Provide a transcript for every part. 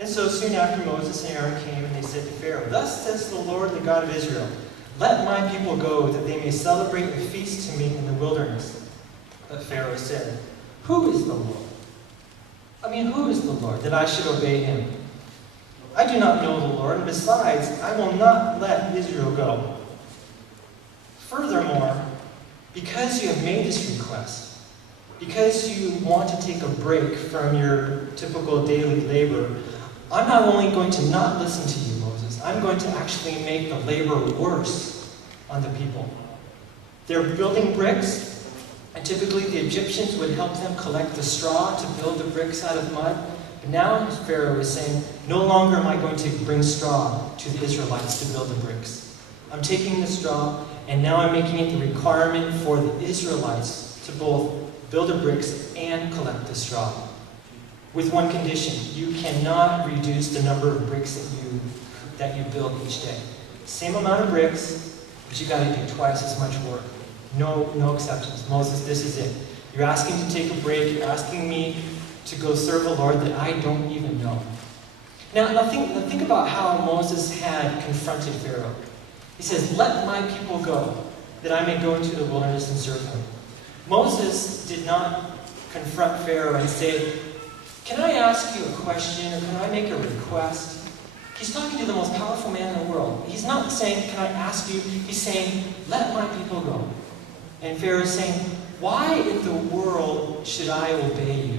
And so soon after Moses and Aaron came, and they said to Pharaoh, "Thus says the Lord, the God of Israel, let my people go, that they may celebrate a feast to me in the wilderness." But Pharaoh said, "Who is the Lord? Who is the Lord, that I should obey him? I do not know the Lord, and besides, I will not let Israel go. Furthermore, because you have made this request, because you want to take a break from your typical daily labor, I'm not only going to not listen to you, Moses, I'm going to actually make the labor worse on the people. They're building bricks, and typically the Egyptians would help them collect the straw to build the bricks out of mud. But now Pharaoh is saying, no longer am I going to bring straw to the Israelites to build the bricks. I'm taking the straw, and now I'm making it the requirement for the Israelites to both build the bricks and collect the straw. With one condition: you cannot reduce the number of bricks that you build each day. Same amount of bricks, but you got to do twice as much work. No exceptions. Moses, this is it. You're asking to take a break. You're asking me to go serve a Lord that I don't even know. Now think about how Moses had confronted Pharaoh. He says, "Let my people go, that I may go into the wilderness and serve him." Moses did not confront Pharaoh and say, "Can I ask you a question, or can I make a request?" He's talking to the most powerful man in the world. He's not saying, "Can I ask you?" He's saying, "Let my people go." And Pharaoh is saying, "Why in the world should I obey you?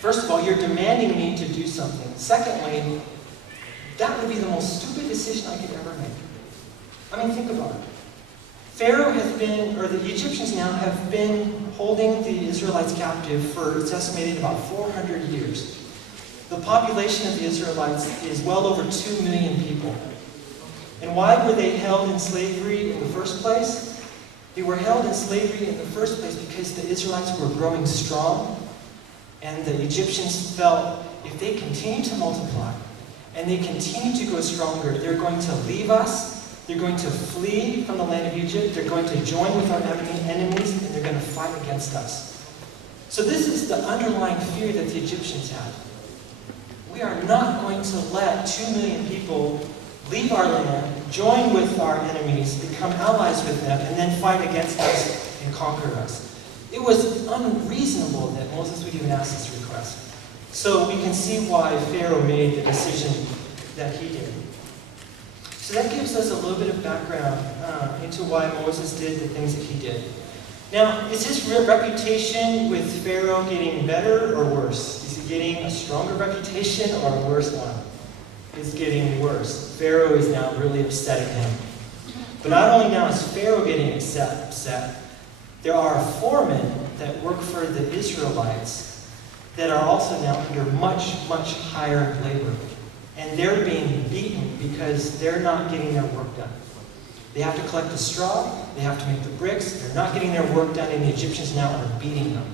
First of all, you're demanding me to do something. Secondly, that would be the most stupid decision I could ever make." Think about it. Pharaoh has been, or the Egyptians now have been holding the Israelites captive for, it's estimated, about 400 years. The population of the Israelites is well over 2 million people. And why were they held in slavery in the first place? They were held in slavery in the first place because the Israelites were growing strong, and the Egyptians felt if they continue to multiply and they continue to grow stronger, they're going to leave us. They're going to flee from the land of Egypt. They're going to join with our enemies, and they're going to fight against us. So this is the underlying fear that the Egyptians had. We are not going to let 2 million people leave our land, join with our enemies, become allies with them, and then fight against us and conquer us. It was unreasonable that Moses would even ask this request. So we can see why Pharaoh made the decision that he did. So that gives us a little bit of background into why Moses did the things that he did. Now, is his reputation with Pharaoh getting better or worse? Is he getting a stronger reputation or a worse one? It's getting worse. Pharaoh is now really upset at him. But not only now is Pharaoh getting upset, there are foremen that work for the Israelites that are also now under much, much higher labor. And they're being beaten because they're not getting their work done. They have to collect the straw, they have to make the bricks, they're not getting their work done, and the Egyptians now are beating them.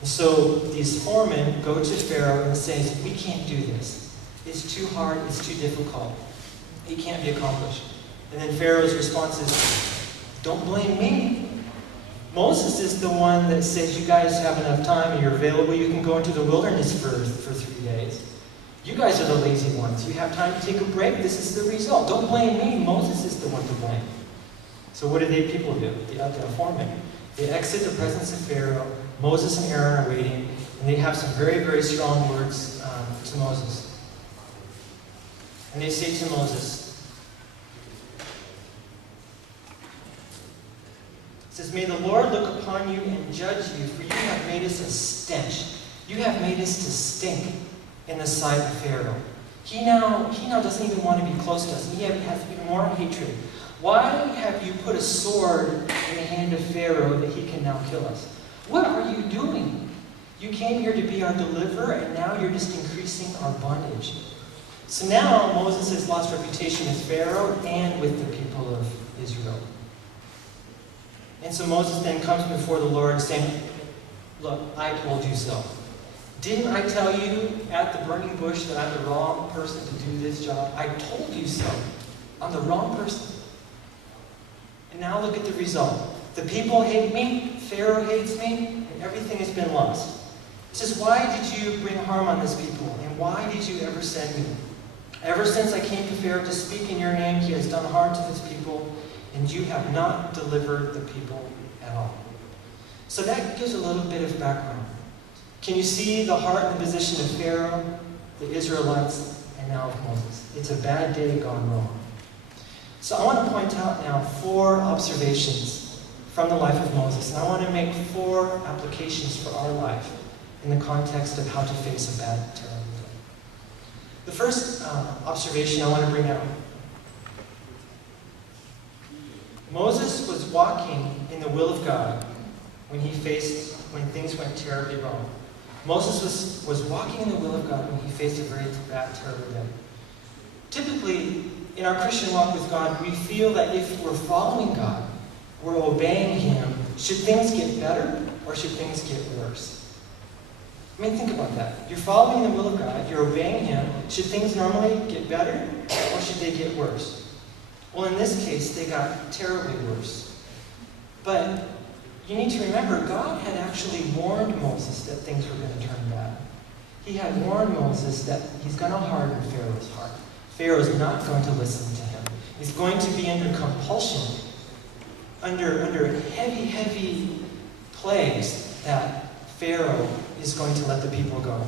And so these foremen go to Pharaoh and say, "We can't do this. It's too hard, it's too difficult. It can't be accomplished." And then Pharaoh's response is, "Don't blame me. Moses is the one that says you guys have enough time and you're available, you can go into the wilderness for 3 days. You guys are the lazy ones. You have time to take a break. This is the result. Don't blame me. Moses is the one to blame." So what do people do? The foremen. They exit the presence of Pharaoh. Moses and Aaron are waiting, and they have some very, very strong words to Moses. And they say to Moses, it says, "May the Lord look upon you and judge you, for you have made us a stench. You have made us to stink in the sight of Pharaoh. He now doesn't even want to be close to us. He has even more hatred. Why have you put a sword in the hand of Pharaoh that he can now kill us? What are you doing? You came here to be our deliverer, and now you're just increasing our bondage." So now Moses has lost reputation with Pharaoh and with the people of Israel. And so Moses then comes before the Lord saying, "Look, I told you so. Didn't I tell you at the burning bush that I'm the wrong person to do this job? I told you so. I'm the wrong person. And now look at the result. The people hate me, Pharaoh hates me, and everything has been lost." He says, "Why did you bring harm on this people? And why did you ever send me? Ever since I came to Pharaoh to speak in your name, he has done harm to his people, and you have not delivered the people at all. So that gives a little bit of background. Can you see the heart and the position of Pharaoh, the Israelites, and now of Moses? It's a bad day gone wrong. So I want to point out now 4 observations from the life of Moses, and I want to make 4 applications for our life in the context of how to face a bad, terrible day. The first observation I want to bring out. Moses was walking in the will of God when things went terribly wrong. Moses was walking in the will of God when he faced a very bad, terrible day. Typically, in our Christian walk with God, we feel that if we're following God, we're obeying Him, should things get better or should things get worse? I mean, think about that. You're following the will of God, you're obeying Him. Should things normally get better or should they get worse? Well, in this case, they got terribly worse. But you need to remember, God had actually warned Moses that things were going to turn bad. He had warned Moses that he's going to harden Pharaoh's heart. Pharaoh's not going to listen to him. He's going to be under compulsion, under heavy, heavy plagues that Pharaoh is going to let the people go.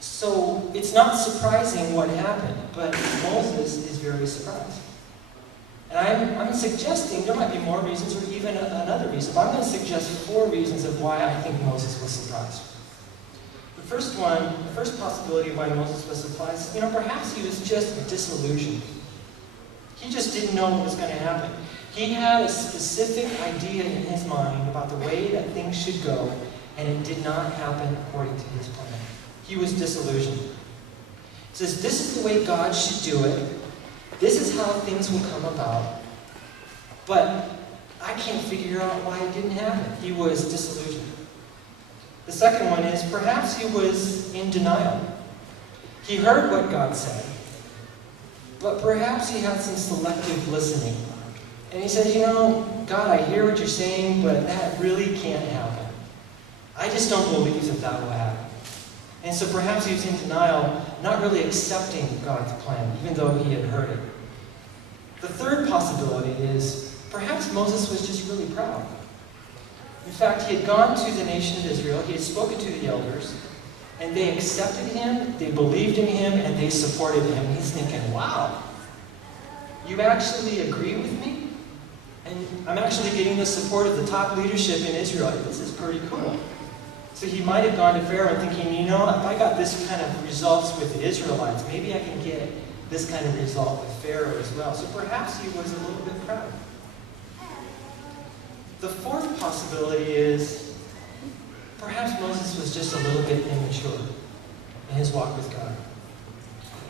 So it's not surprising what happened, but Moses is very surprised. And I'm suggesting there might be more reasons or even another reason, but I'm going to suggest 4 reasons of why I think Moses was surprised. The first possibility why Moses was surprised, perhaps he was just disillusioned. He just didn't know what was going to happen. He had a specific idea in his mind about the way that things should go, and it did not happen according to his plan. He was disillusioned. He says, this is the way God should do it. This is how things will come about. But I can't figure out why it didn't happen. He was disillusioned. The second one is perhaps he was in denial. He heard what God said, but perhaps he had some selective listening. And he said, God, I hear what you're saying, but that really can't happen. I just don't believe that will happen. And so perhaps he was in denial, not really accepting God's plan, even though he had heard it. The third possibility is perhaps Moses was just really proud. In fact, he had gone to the nation of Israel, he had spoken to the elders, and they accepted him, they believed in him, and they supported him. And he's thinking, wow, you actually agree with me? And I'm actually getting the support of the top leadership in Israel. This is pretty cool. So he might have gone to Pharaoh thinking, if I got this kind of results with the Israelites, maybe I can get this kind of result with Pharaoh as well. So perhaps he was a little bit proud. The fourth possibility is perhaps Moses was just a little bit immature in his walk with God.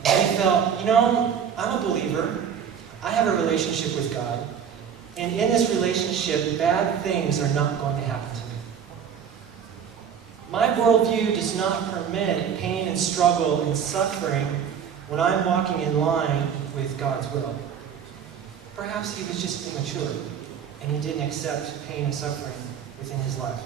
And he felt, I'm a believer. I have a relationship with God. And in this relationship, bad things are not going to happen to me. My worldview does not permit pain and struggle and suffering when I'm walking in line with God's will. Perhaps he was just immature, and he didn't accept pain and suffering within his life.